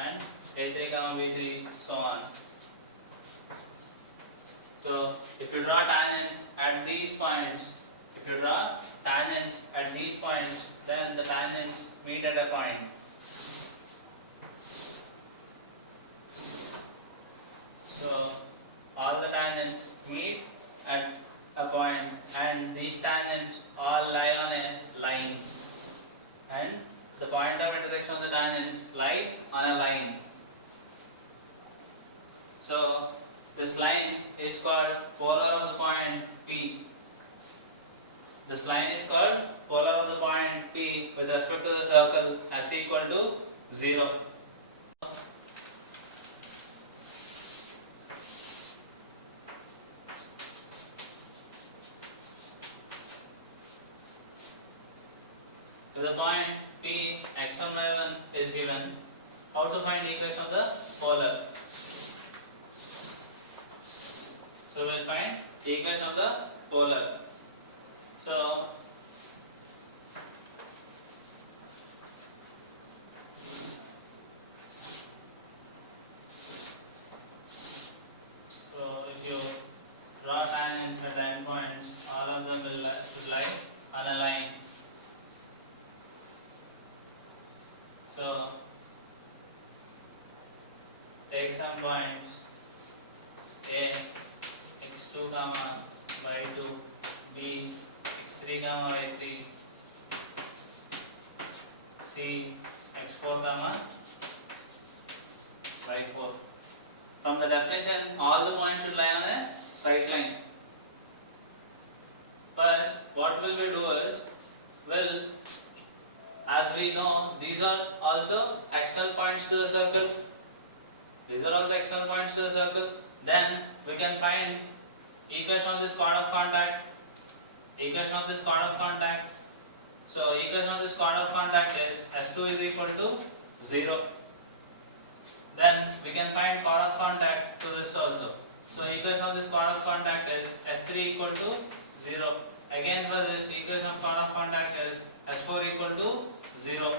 and A3 comma B3, so on. So if you draw tangents at these points, then the tangents meet at a point. So all the tangents meet at a point, and these tangents all lie on a line, and the point of intersection of the tangents lie on a line. So this line is called polar of the point P. This line is called polar of the point P with respect to the circle as equal to 0. If the point P x1 y1 is given, how to find the equation of the polar? So we will find the equation of the polar. So if you draw tangents at the endpoints, all of them will lie on a line. So take some points A x2 comma y2, B x3 comma y3, C x4 comma y4. From the definition, all the points should lie on a straight line. First, what will we do is, as we know, these are also external points to the circle. Then we can find equation of this chord of contact. So equation of this chord of contact is S2 is equal to 0. Then we can find chord of contact to this also. So equation of this chord of contact is S3 equal to 0. Again for this, equation of chord of contact is S4 equal to 0.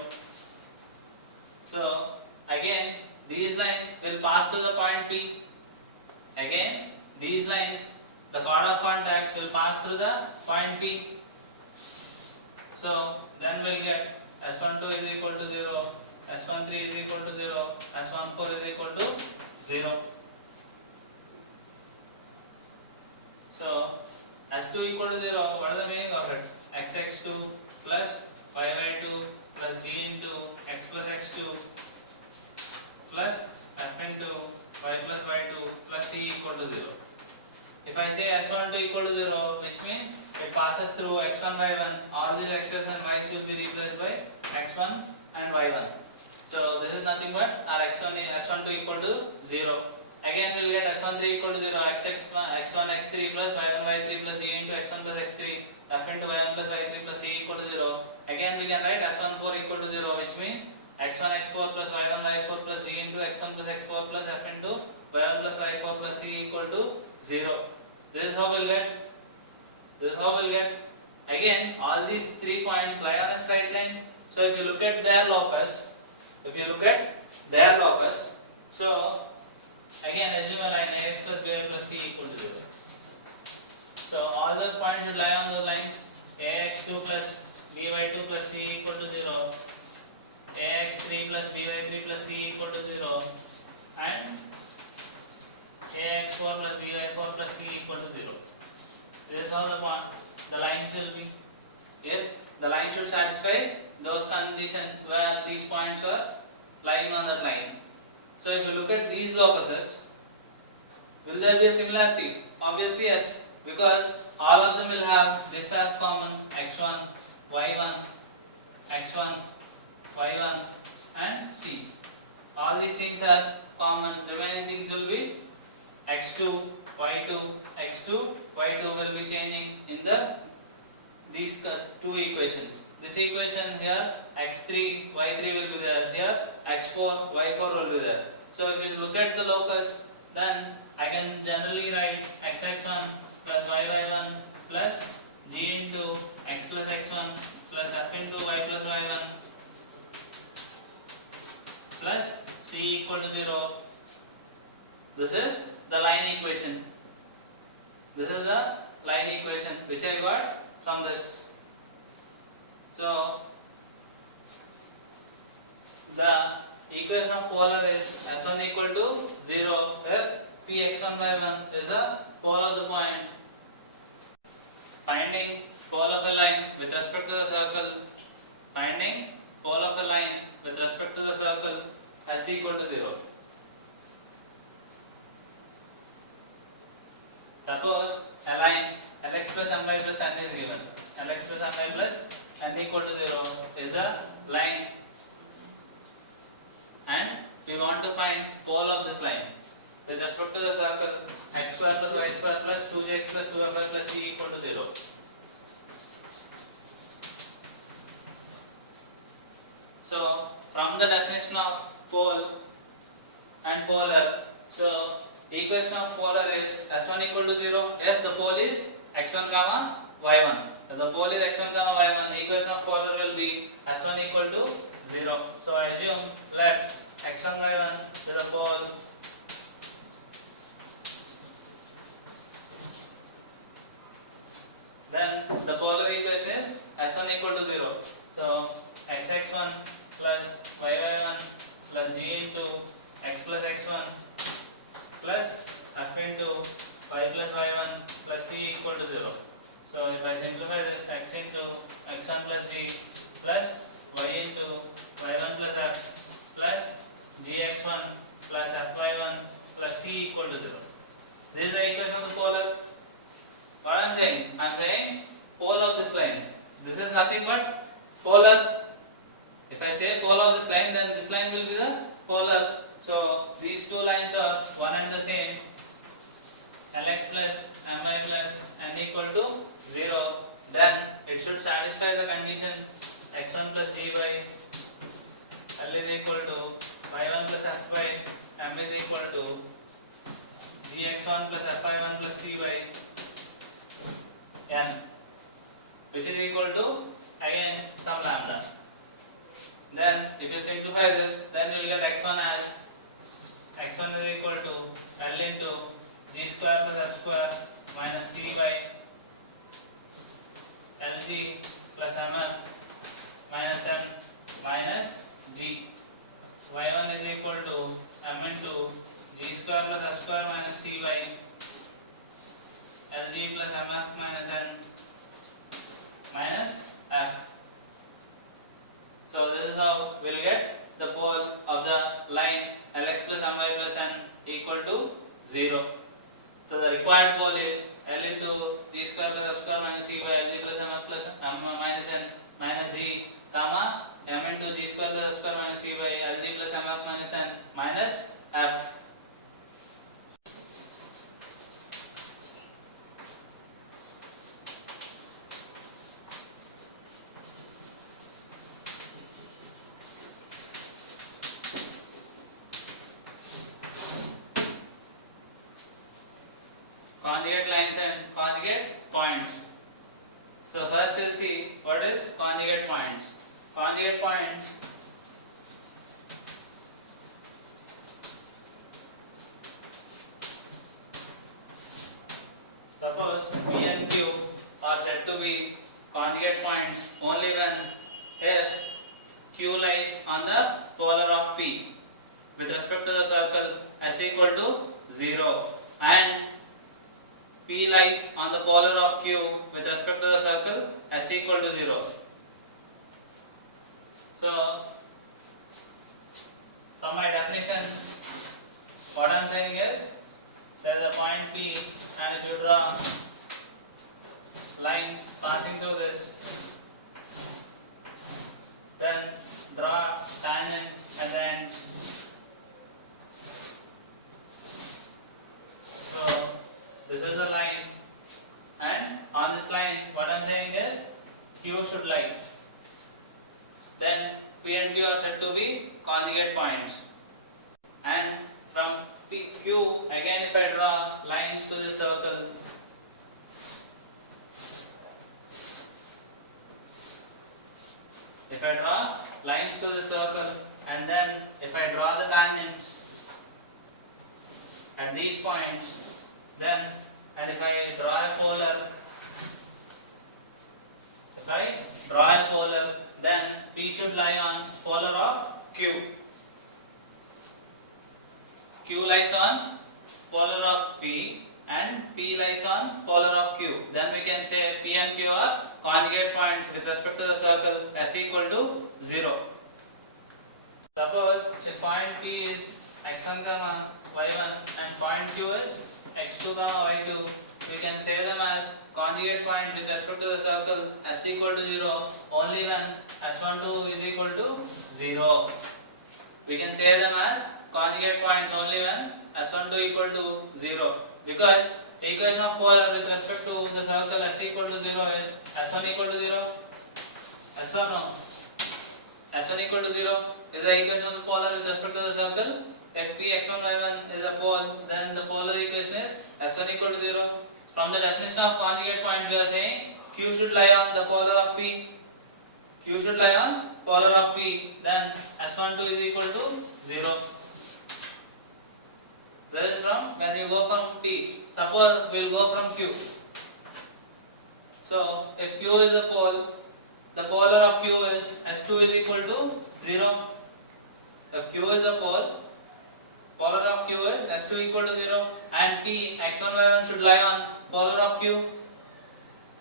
So again these lines will pass to the point P. Again these lines, the chord of contact will pass through the point P. So then we'll get S12 is equal to 0, S13 is equal to 0, S14 is equal to 0. So S2 equal to 0, what is the meaning of it? Xx2 plus y2 plus g into x plus x2 plus f into y plus y2 plus c equal to 0. If I say S12 equal to 0, which means it passes through x1, y1, all these x's and y's will be replaced by x1 and y1. So this is nothing but our x1 is S12 equal to 0. Again we will get S13 equal to 0, x1 x3 plus y1 y3 plus g into x1 plus x3, f into y1 plus y3 plus c equal to 0. Again we can write S14 equal to 0, which means x1 x4 plus y1 y4 plus g into x1 plus x4 plus f into y1 plus y4 plus c equal to 0. This is how we'll get. Again, all these 3 points lie on a straight line. So if you look at their locus, so again assume a line ax plus by plus c equal to 0. So all those points should lie on those lines. ax2 plus by2 plus c equal to 0, ax3 plus by3 plus c equal to 0, and ax4 plus by4 plus c equal to 0. This is how the lines will be. If the line should satisfy those conditions where these points are lying on that line. So if you look at these locuses, will there be a similarity? Obviously yes, because all of them will have this as common, x1, y1, and c. All these things as common, remaining things will be x2, y2, will be changing in these 2 equations. This equation here, x3, y3 will be there. Here, x4, y4 will be there. So if you look at the locus, then I can generally write xx1 plus y1 plus g into x plus x1 plus f into y plus y1 plus C equal to 0. This is the line equation. This is the line equation which I got from this. So the equation of polar is S1 equal to 0 if Px1 by 1 is the pole of the point. Finding pole of a line with respect to the circle. Finding pole of a line with respect to the circle S equal to 0. Suppose a line Lx plus My plus N is given. Lx plus My plus N equal to 0 is a line, and we want to find pole of this line with respect to the circle x square plus y square plus 2jx plus 2my plus c equal to 0. So from the definition of pole and polar, so equation of polar is S1 equal to 0 if the pole is x1 comma y1. If the pole is x1 comma y1, the equation of polar will be S1 equal to 0. So I assume let x1 y1 to the pole then the polar equation is S1 equal to 0. So xx1 plus yy1 plus g into x plus x1 plus f into y plus y1 plus c equal to 0. So if I simplify this, x into x1 plus g plus y into y1 plus f plus gx1 plus fy1 plus c equal to 0. This is the equation of the polar. What I am saying? I am saying pole of this line. This is nothing but polar. If I say pole of this line, then this line will be the polar. So these two lines are one and the same. Lx plus My plus N equal to 0. Then it should satisfy the condition x1 plus g by L is equal to y1 plus f by M is equal to gx1 plus fy1 plus c by N, which is equal to again some lambda. Then if you simplify this, then you will get x1 as x1 is equal to L into g square plus f square minus c by Lg plus mf minus m minus g. y1 is equal to m into g square plus f square minus c by Lg plus mf minus n minus f. So this is how we will get the pole of the line Lx plus My plus n equal to 0. So the required pole is L into g square plus f square minus c by Lg plus mf plus m minus n minus g, comma m into g square plus f square minus c by Lg plus mf minus n minus f. Conjugate lines and conjugate points. So first we'll see what is conjugate points. Conjugate points suppose P and Q are said to be conjugate points only when if Q lies on the polar of P with respect to the circle S equal to 0 and P lies on the polar of Q with respect to the circle S equal to 0. So from my definition, what I am saying is there is a point P, and if you draw lines passing through this, then draw tangent at the end. So this is a line, and on this line what I am saying is Q should lie. Then P and Q are said to be conjugate points, and from Q again if I draw lines to the circle, if I draw lines to the circle and then if I draw the tangents at these points, then and if I draw a polar, then P should lie on polar of Q. Q lies on polar of P and P lies on polar of Q. Then we can say P and Q are conjugate points with respect to the circle S equal to 0. Suppose if point P is x1, y1 and point Q is x2, y2, we can say them as conjugate points with respect to the circle S equal to 0 only when S12 is equal to 0. We can say them as conjugate points only when S12 equal to 0, because the equation of polar with respect to the circle S equal to 0 is S1 equal to 0. Yes or no? S1 equal to 0 is the equation of the polar with respect to the circle. If P x1 y1 is a pole, then the polar equation is S1 equal to 0. From the definition of conjugate points, we are saying Q should lie on the polar of P. Q should lie on polar of P, then S12 is equal to 0. That is from when you go from P. Suppose we will go from Q. So if Q is a pole, the polar of Q is S2 is equal to 0. If Q is a pole, polar of Q is S2 equal to 0, and P x1 y1 should lie on polar of Q.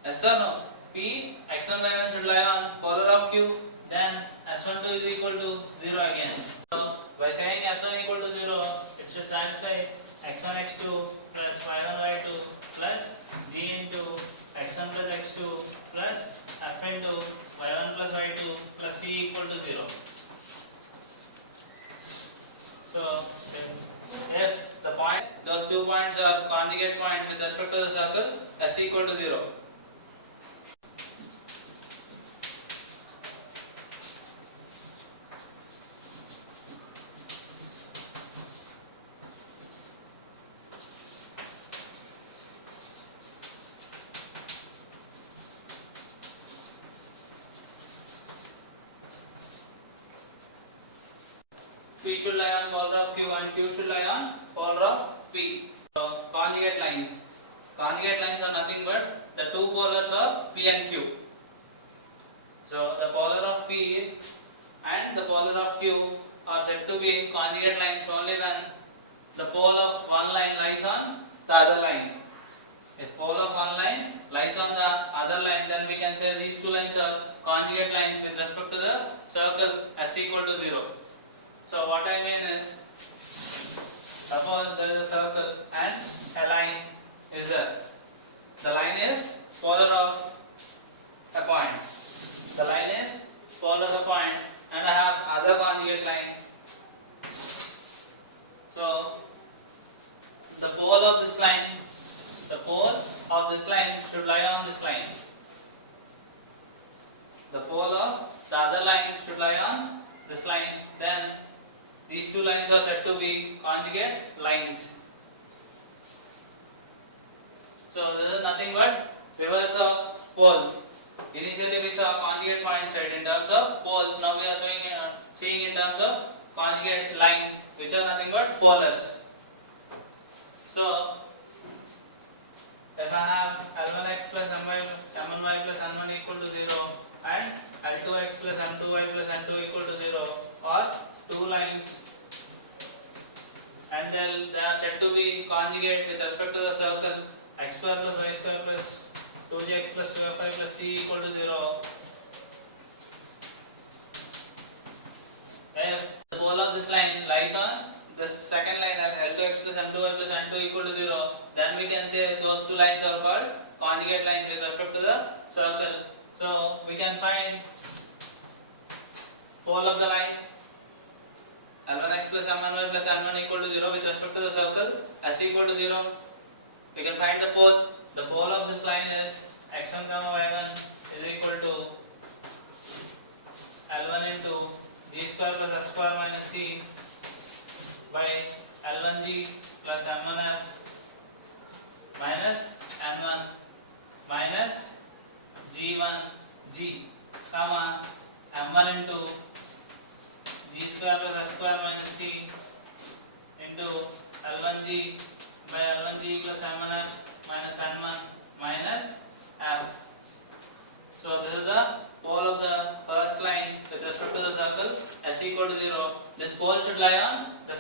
Yes or no? P x1 y1 should lie on polar of Q, then S12 is equal to 0 again. So by saying S1 equal to 0, it should satisfy x1 x2 plus y1 y2 plus g into x1 plus x2 plus f into y1 plus y2 plus c equal to 0. So if the point, those 2 points are conjugate point with respect to the circle S equal to 0. P should lie on polar of Q and Q should lie on polar of P. So conjugate lines. Conjugate lines are nothing but the 2 polars of P and Q. So the polar of P and the polar of Q are said to be conjugate lines only when the pole of one line lies on the other line. If pole of one line lies on the other line, then we can say these 2 lines are conjugate lines with respect to the circle S equal to 0. So what I mean is, suppose there is a circle and a line is there. The line is polar of a point. The line is polar of a point, and I have other conjugate line. So the pole of this line should lie on this line. The pole of the other line should lie on this line. Then these 2 lines are said to be conjugate lines. So this is nothing but reverse of poles. Initially we saw conjugate points right in terms of poles. Now we are seeing in terms of conjugate lines, which are nothing but polars. So if I have L1x plus M1y plus N1 equal to 0 and L2x plus M2y plus N2 equal to 0 or 2 lines, and they are said to be conjugate with respect to the circle x square plus y square plus 2gx plus 2fy plus c equal to 0. If the pole of this line lies on the second line L2x plus M2y plus N2 equal to 0, then we can say those 2 lines are called conjugate lines with respect to the circle. So we can find pole of the line L1x plus M1y plus N1 equal to 0 with respect to the circle S equal to 0. We can find the pole. The pole of this line is x1, y1 is equal to L1 into g square plus f square minus c by L1g plus M1f minus N1 minus g1g, comma M1 into g square plus f square minus c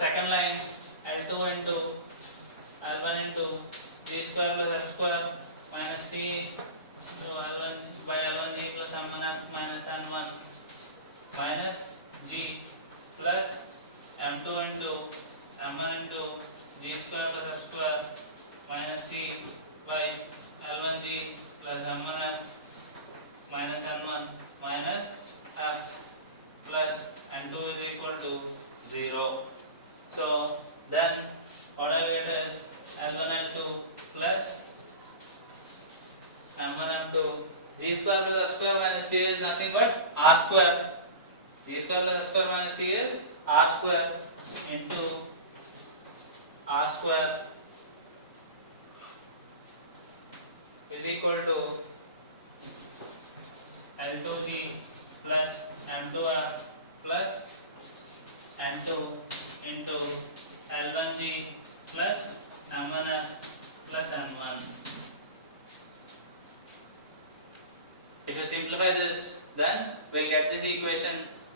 second line L2 into L1 into G square plus F square minus C into L1 by L1 G plus M1 F minus N1 minus G plus M2 into M1 into G square plus F square minus C by L1 G plus M1 F minus N1 minus F plus N2 is equal to 0. So then what I get is L1 L2 plus M1 M2 G square plus F square minus C is nothing but R square. G square plus F square minus C is R square into R square is equal to L2G plus M2F plus N2 into L1G plus M1F plus N1. If you simplify this, then we'll get this equation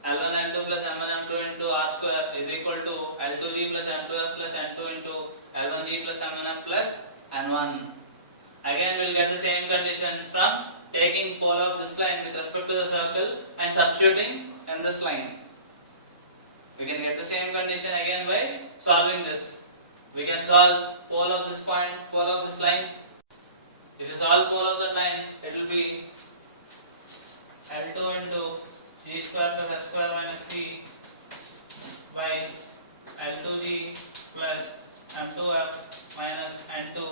L1 N2 plus M1 M2 into R square is equal to L2G plus M2F plus N2 into L1G plus M1F plus N1. Again we'll get the same condition from taking pole of this line with respect to the circle and substituting in this line. We can get the same condition again by solving this. We can solve pole of this point, pole of this line. If you solve pole of that line, it will be L2 into G square plus F square minus C by L2G plus M2F minus N2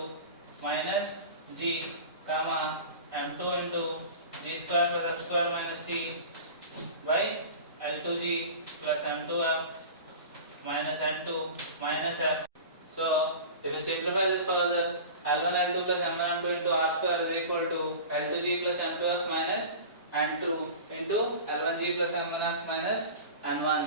minus G comma M2 into G square plus F square minus C by L2G plus M2F minus N2 minus F. So if you simplify this further, L1 L2 plus M1 M2 into R square is equal to L2G plus M2F minus N2 into L1G plus M1F minus N1.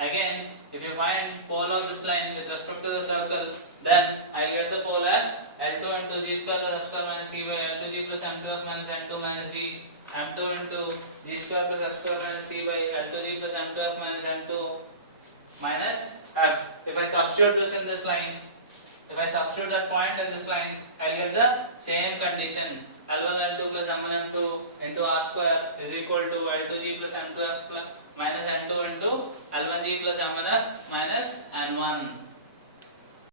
Again, if you find pole of this line with respect to the circle, then I get the pole as L2 into G square plus F square minus C by L2G plus M2F minus N2 minus G, M2 into G square plus F square minus C by L2G plus M2F minus N2 minus F. If I substitute this in this line, if I substitute that point in this line, I will get the same condition L1 L2 plus M1 M2 into R square is equal to L2G plus M2F